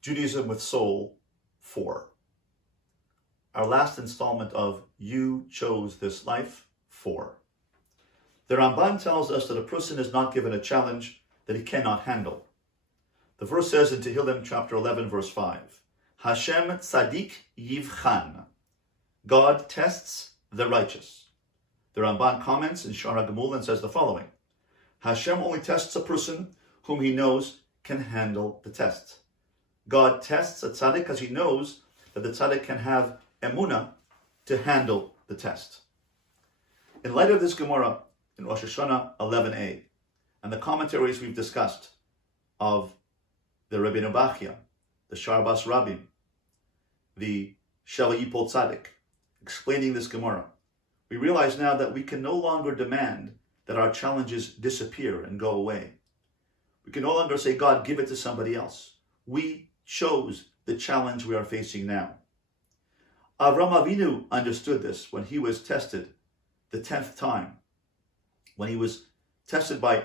Judaism with Soul 4. Our last installment of You Chose This Life 4. The Ramban tells us that a person is not given a challenge that he cannot handle. The verse says in Tehillim chapter 11 verse 5, Hashem tzadik yivchan. God tests the righteous. The Ramban comments in Shar HaGemul and says the following, Hashem only tests a person whom he knows can handle the test. God tests a tzaddik because he knows that the tzaddik can have emunah to handle the test. In light of this Gemara in Rosh Hashanah 11a and the commentaries we've discussed of the Rabbeinu Bachya, the Sharbas Rabbim, the Sheva Yipol Tzaddik, explaining this Gemara, we realize now that we can no longer demand that our challenges disappear and go away. We can no longer say, God, give it to somebody else. We chose the challenge we are facing now. Avram Avinu understood this when he was tested the 10th time, when he was tested by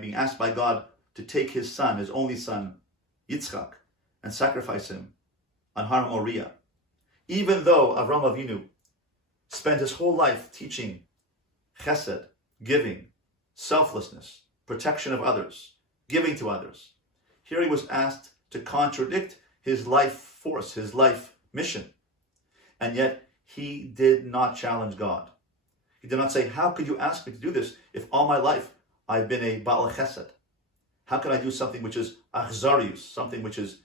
being asked by God to take his son, his only son, Yitzchak, and sacrifice him on Har Moriah. Even though Avram Avinu spent his whole life teaching chesed, giving, selflessness, protection of others, giving to others, here he was asked to contradict his life force, his life mission. And yet he did not challenge God. He did not say, how could you ask me to do this if all my life I've been a Baal Chesed? How can I do something which is achzarius, something which is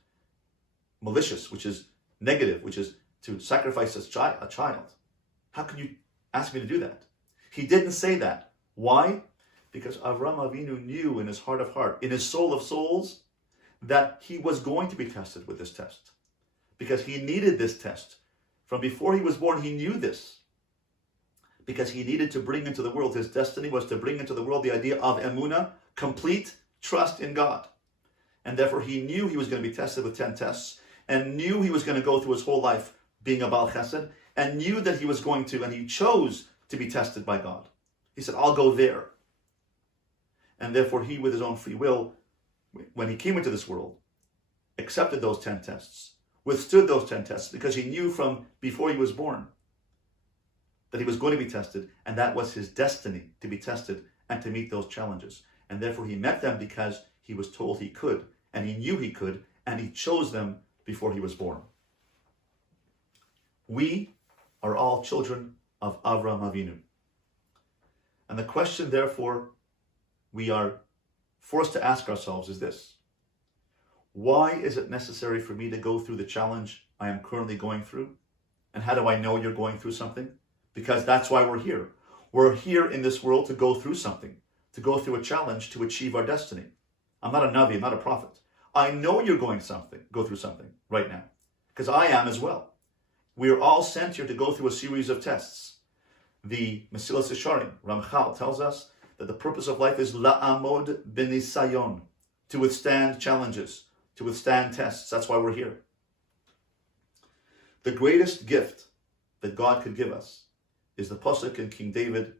malicious, which is negative, which is to sacrifice a child? How can you ask me to do that? He didn't say that. Why? Because Avram Avinu knew in his heart of heart, in his soul of souls, that he was going to be tested with this test. Because he needed this test. From before he was born, he knew this. Because he needed to bring into the world, his destiny was to bring into the world the idea of emunah, complete trust in God. And therefore he knew he was going to be tested with 10 tests, and knew he was going to go through his whole life being a Baal Chesed, and knew that he was going to, and he chose to be tested by God. He said, I'll go there. And therefore he, with his own free will, when he came into this world, accepted those 10 tests, withstood those 10 tests, because he knew from before he was born that he was going to be tested, and that was his destiny, to be tested and to meet those challenges. And therefore he met them because he was told he could, and he knew he could, and he chose them before he was born. We are all children of Avram Avinu. And the question, therefore, we are forced to ask ourselves is this: why is it necessary for me to go through the challenge I am currently going through? And how do I know you're going through something? Because that's why we're here. We're here in this world to go through something, to go through a challenge to achieve our destiny. I'm not a Navi, I'm not a prophet. I know you're go through something right now, because I am as well. We are all sent here to go through a series of tests. The Mesilas Yesharim, Ramchal, tells us that the purpose of life is la'amod b'nisayon, to withstand challenges, to withstand tests. That's why we're here. The greatest gift that God could give us is the pasuk in King David's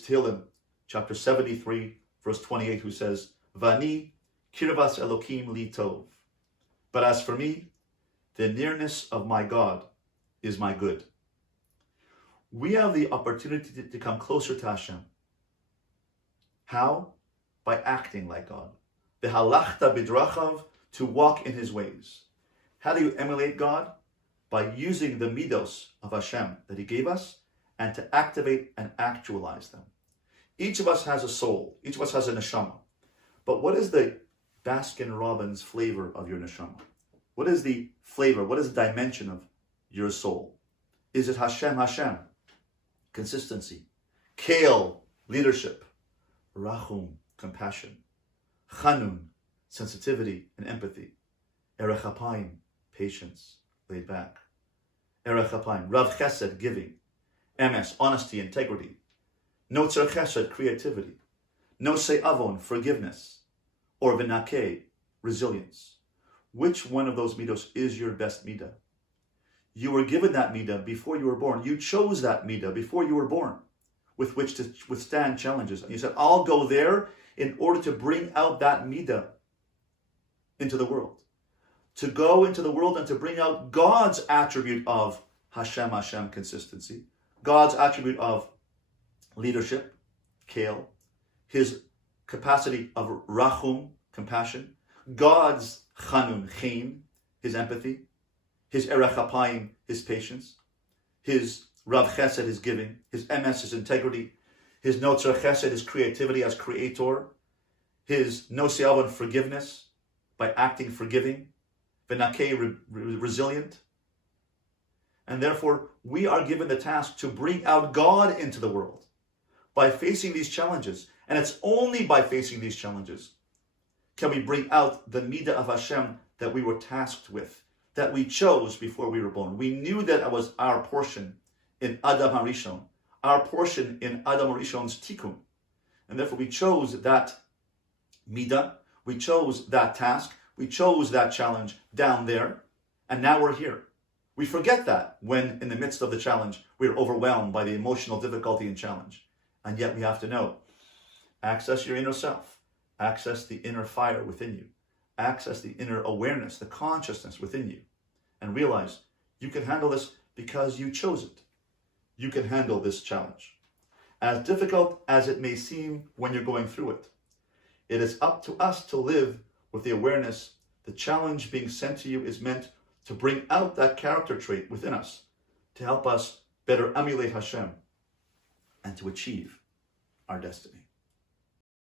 Tehillim, chapter 73, verse 28, who says, Vani kirvas Elokim li tov. But as for me, the nearness of my God is my good. We have the opportunity to come closer to Hashem. How? By acting like God. V'halachta bidrachav, to walk in his ways. How do you emulate God? By using the midos of Hashem that he gave us, and to activate and actualize them. Each of us has a soul. Each of us has a neshama. But what is the Baskin-Robbins flavor of your neshama? What is the flavor? What is the dimension of your soul? Is it Hashem, Hashem? Consistency. Kale, leadership. Rachum, compassion. Chanun, sensitivity and empathy. Erech Apayim, patience, laid back. Erech Apayim, Rav Chesed, giving. Emes, honesty, integrity. Notzer Chesed, creativity. Nosei Avon, forgiveness. Or V'nakeh, resilience. Which one of those midos is your best midah? You were given that midah before you were born. You chose that midah before you were born with which to withstand challenges. And you said, I'll go there in order to bring out that midah into the world. to go into the world and to bring out God's attribute of Hashem, Hashem consistency, God's attribute of leadership, Kale, his capacity of Rachum, compassion, God's Chanun, Chen, his empathy, his Erech HaPayim, his patience, his Rav Chesed, his giving, his Emes, his integrity, his Notzer Chesed, his creativity as creator, his Nosei Avon, forgiveness by acting forgiving, V'nakei, resilient. And therefore, we are given the task to bring out God into the world by facing these challenges. And it's only by facing these challenges can we bring out the Midah of Hashem that we were tasked with, that we chose before we were born. We knew that it was our portion in Adam HaRishon, our portion in Adam HaRishon's Tikkun. And therefore we chose that Midah, we chose that task, we chose that challenge down there, and now we're here. We forget that when in the midst of the challenge, we're overwhelmed by the emotional difficulty and challenge. And yet we have to know, access your inner self, access the inner fire within you, access the inner awareness, the consciousness within you, and realize you can handle this because you chose it. You can handle this challenge. As difficult as it may seem when you're going through it, it is up to us to live with the awareness the challenge being sent to you is meant to bring out that character trait within us, to help us better emulate Hashem and to achieve our destiny.